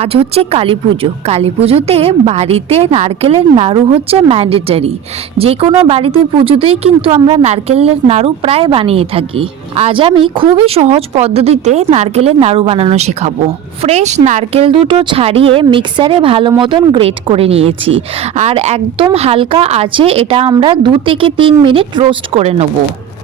আজ হচ্ছে কালী পুজো। কালী পুজোতে বাড়িতে নারকেলের নাড়ু হচ্ছে ম্যান্ডেটারি যে কোনো বাড়িতে পুজোতেই কিন্তু আমরা নারকেলের নাড়ু প্রায় বানিয়ে থাকি। আজ আমি খুবই সহজ পদ্ধতিতে নারকেলের নাড়ু বানানো শেখাবো। ফ্রেশ নারকেল দুটো ছাড়িয়ে মিক্সারে ভালো মতন গ্রেট করে নিয়েছি। আর একদম হালকা আছে এটা আমরা দু থেকে তিন মিনিট রোস্ট করে নেব।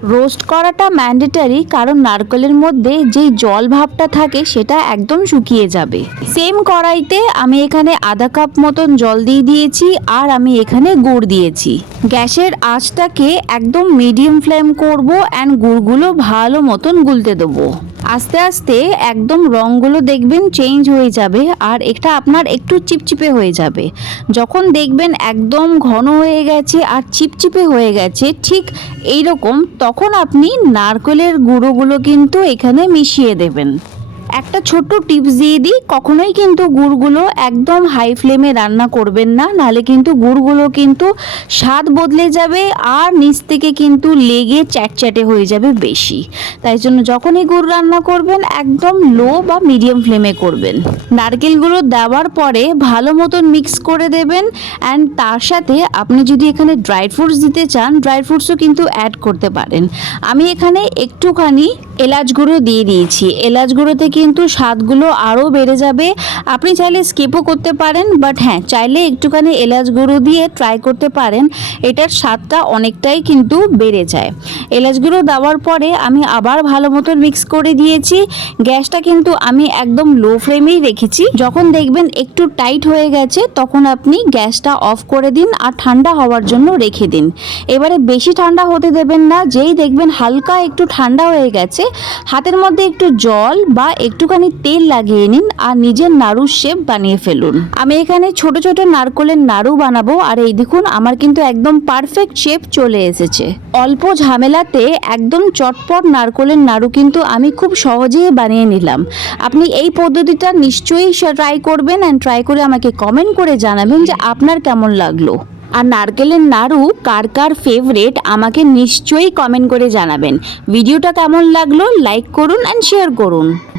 রোস্ট করাটা ম্যান্ডেটারি কারণ নারকেলের মধ্যে যেই জল ভাবটা থাকে সেটা একদম শুকিয়ে যাবে। সেম কড়াইতে আমি এখানে আধা কাপ মতন জল দিয়ে দিয়েছি আর আমি এখানে গুড় দিয়েছি। গ্যাসের আঁচটাকে একদম মিডিয়াম ফ্লেম করব অ্যান্ড গুড়গুলো ভালো মতন গুলতে দেবো। আস্তে আস্তে একদম রঙগুলো দেখবেন চেঞ্জ হয়ে যাবে আর এটা আপনার একটু চিপচিপে হয়ে যাবে। যখন দেখবেন একদম ঘন হয়ে গেছে আর চিপচিপে হয়ে গেছে, ঠিক এই রকম তখন আপনি নারকেলের গুঁড়োগুলো কিন্তু এখানে মিশিয়ে দেবেন। একটা ছোট্ট টিপস দিয়ে দিই, কখনোই কিন্তু গুড়গুলো একদম হাই ফ্লেমে রান্না করবেন না, নাহলে কিন্তু গুড়গুলো কিন্তু স্বাদ বদলে যাবে আর নিচ থেকে কিন্তু লেগে চ্যাটচ্যাটে হয়ে যাবে বেশি। তাই জন্য যখনই গুড় রান্না করবেন, একদম লো বা মিডিয়াম ফ্লেমে করবেন। নারকেলগুলো দেওয়ার পরে ভালো মতন মিক্স করে দেবেন অ্যান্ড তার সাথে আপনি যদি এখানে ড্রাই ফ্রুটস দিতে চান ড্রাই ফ্রুটসও কিন্তু অ্যাড করতে পারেন। আমি এখানে একটুখানি এলাচ গুঁড়ো দিয়ে দিয়েছি। এলাচ গুঁড়োতে কিন্তু স্বাদগুলো আরও বেড়ে যাবে। আপনি চাইলে স্কিপও করতে পারেন, বাট হ্যাঁ চাইলে একটুখানি এলাচ গুঁড়ো দিয়ে ট্রাই করতে পারেন। এটার স্বাদটা অনেকটাই কিন্তু বেড়ে যায়। এলাচ গুঁড়ো দেওয়ার পরে আমি আবার ভালো মতো মিক্স করে দিয়েছি। গ্যাসটা কিন্তু আমি একদম লো ফ্লেমেই রেখেছি। যখন দেখবেন একটু টাইট হয়ে গেছে, তখন আপনি গ্যাসটা অফ করে দিন আর ঠান্ডা হওয়ার জন্য রেখে দিন। এবারে বেশি ঠান্ডা হতে দেবেন না, যেই দেখবেন হালকা একটু ঠান্ডা হয়ে গেছে হাতের মধ্যে একটু জল বা একটুখানি তেল লাগিয়ে নিন আর নিজের নাড়ুর শেপ বানিয়ে ফেলুন। আমি এখানে ছোট ছোট নারকলের নাড়ু বানাবো আর এই দেখুন, আমার কিন্তু একদম পারফেক্ট শেপ চলে এসেছে। অল্প ঝামেলাতে একদম চটপট নারকলের নাড়ু কিন্তু আমি খুব সহজেই বানিয়ে নিলাম। আপনি এই পদ্ধতিটা নিশ্চয়ই ট্রাই করবেন অ্যান্ড ট্রাই করে আমাকে কমেন্ট করে জানাবেন যে আপনার কেমন লাগল। আর নারকেলের নাড়ু কার কার ফেভারেট আমাকে নিশ্চয়ই কমেন্ট করে জানাবেন। ভিডিওটা কেমন লাগল লাইক করুন অ্যান্ড শেয়ার করুন।